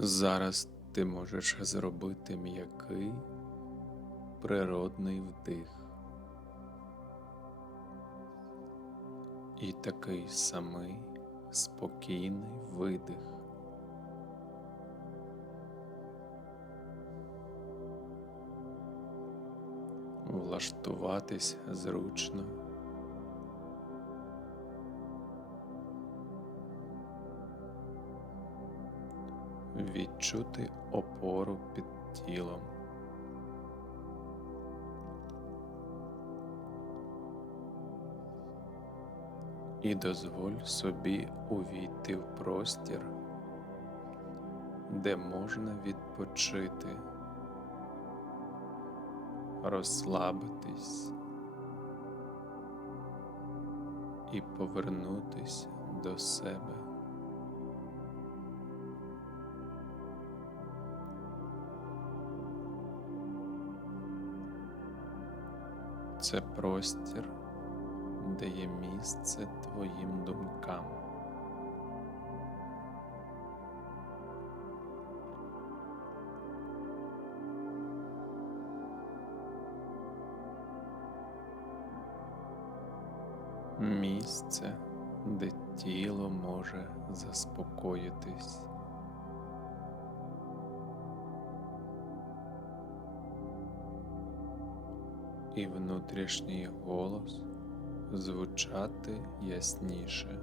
Зараз ти можеш зробити м'який природний вдих. І такий самий спокійний видих. Влаштуватись зручно. Відчути опору під тілом. І дозволь собі увійти в простір, де можна відпочити, розслабитись і повернутись до себе. Це простір, де є місце твоїм думкам. Місце, де тіло може заспокоїтись. І внутрішній голос звучати ясніше.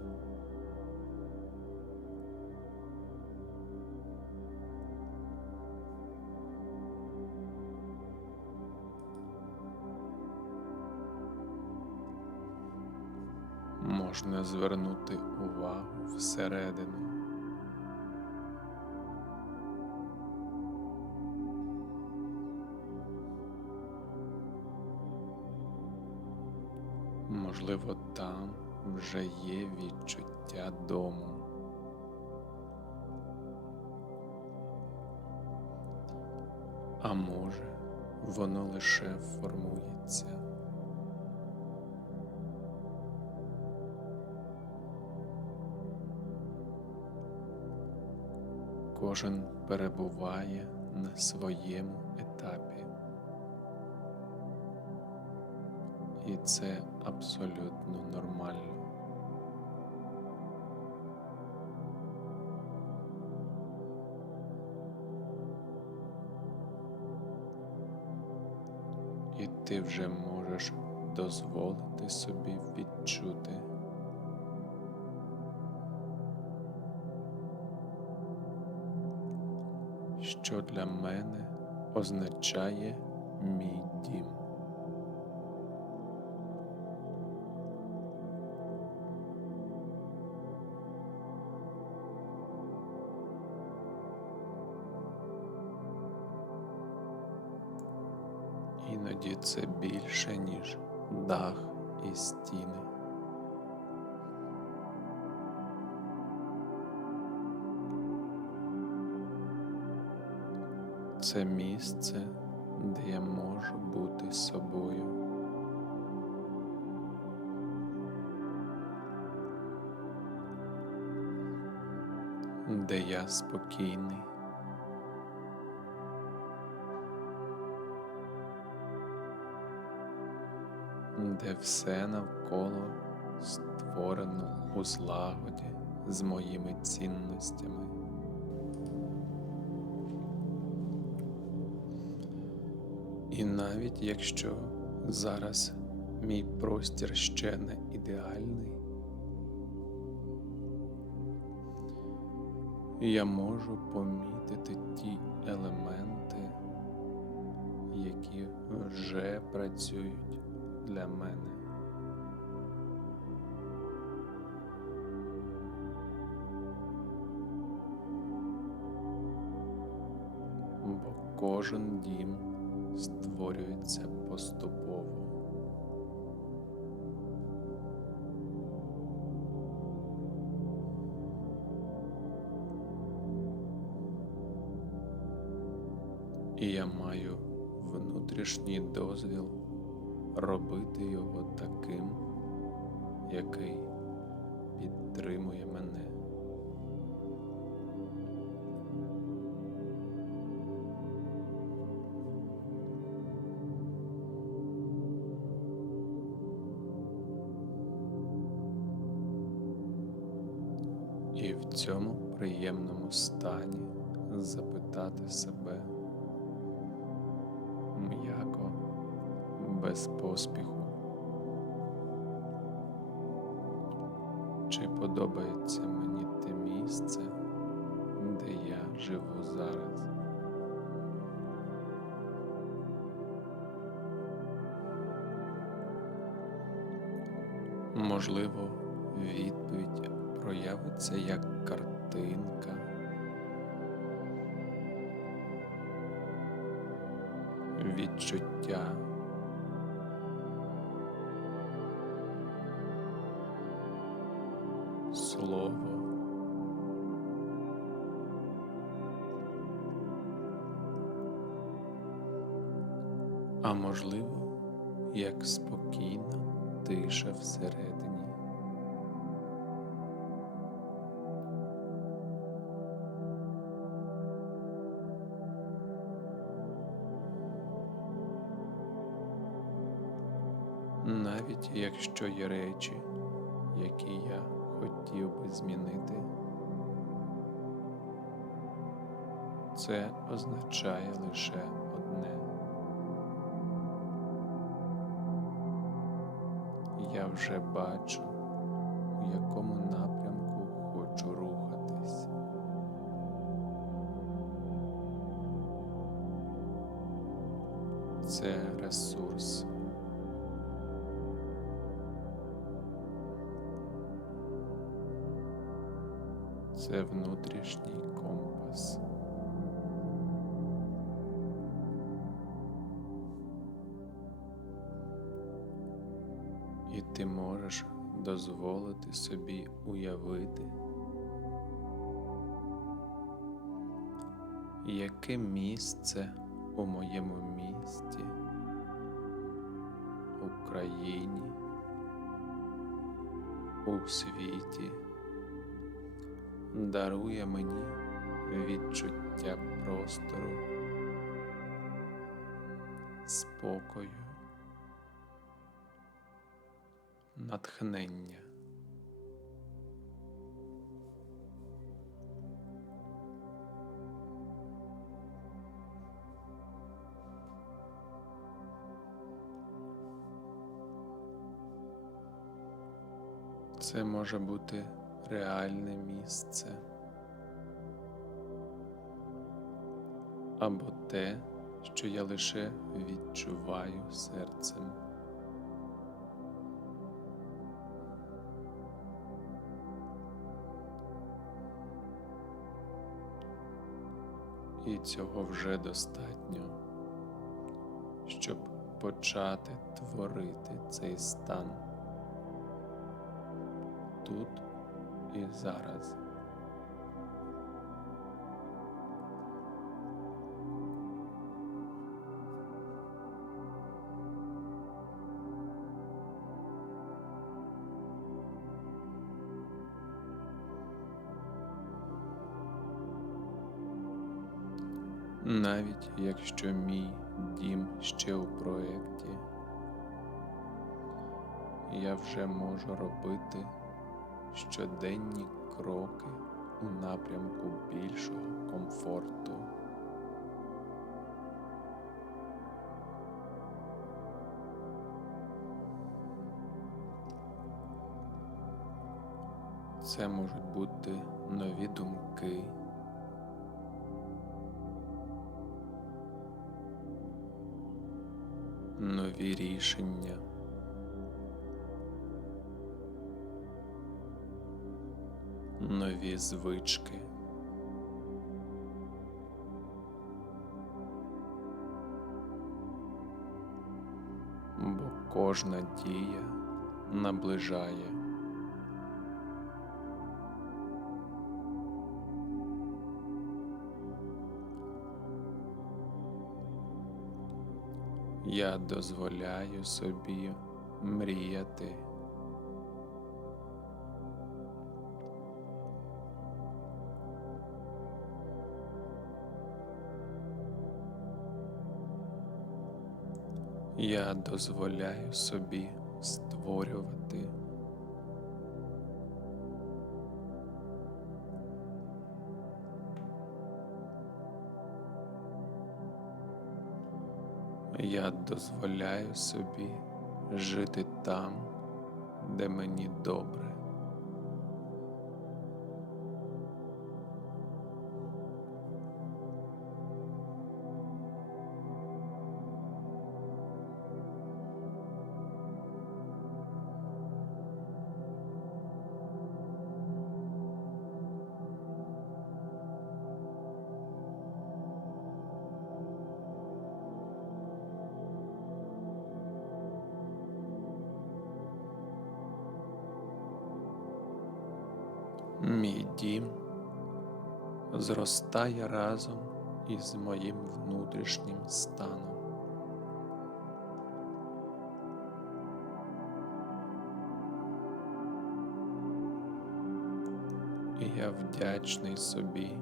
Можна звернути увагу всередину. Можливо, там вже є відчуття дому. А може, воно лише формується. Кожен перебуває на своєму І це абсолютно нормально. І ти вже можеш дозволити собі відчути. Що для мене означає мій дім. Це більше, ніж дах і стіни. Це місце, де я можу бути собою. Де я спокійний. Де все навколо створено у злагоді з моїми цінностями. І навіть якщо зараз мій простір ще не ідеальний, я можу помітити ті елементи, які вже працюють для мене. Бо кожен дім створюється поступово. І я маю внутрішній дозвіл робити його таким, який підтримує мене. В цьому приємному стані запитати себе. Без поспіху, чи подобається мені те місце, де я живу зараз. Можливо, відповідь проявиться як картинка, відчуття, слово. А можливо, як спокійна тиша всередині. Навіть якщо є речі, які я хотів би змінити, це означає лише одне. Я вже бачу, у якому напрямку хочу рухатись. Це ресурс. Це внутрішній компас. І ти можеш дозволити собі уявити, яке місце у моєму місті, Україні, у світі дарує мені відчуття простору, спокою, натхнення. Це може бути реальне місце або те, що я лише відчуваю серцем. І цього вже достатньо, щоб почати творити цей стан тут і зараз. Навіть якщо мій дім ще у проєкті, я вже можу робити щоденні кроки у напрямку більшого комфорту. Це можуть бути нові думки. Нові рішення. Нові звички. Бо кожна дія наближає. Я дозволяю собі мріяти. Я дозволяю собі створювати. Я дозволяю собі жити там, де мені добре. Дім зростає разом із моїм внутрішнім станом. І я вдячний собі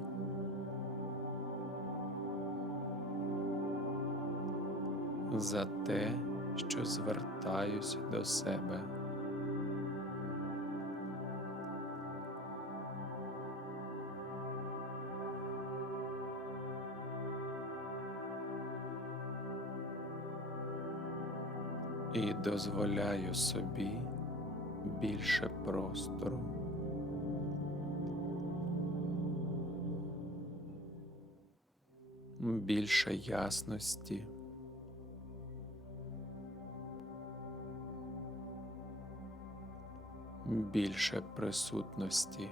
за те, що звертаюсь до себе. І дозволяю собі більше простору. Більше ясності. Більше присутності.